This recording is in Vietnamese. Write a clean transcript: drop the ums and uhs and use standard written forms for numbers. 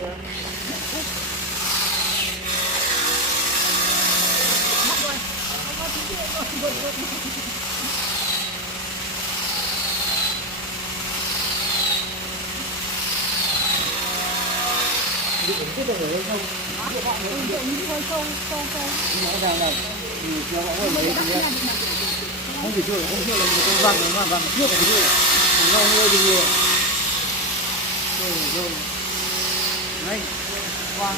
Biết được rồi không? Thôi không. Rõ ràng là theo họ hỏi mấy thì không thể chơi, không chơi là một con vằn trước phải chơi, nhau hơi thì nhiều. Rồi, này, qua,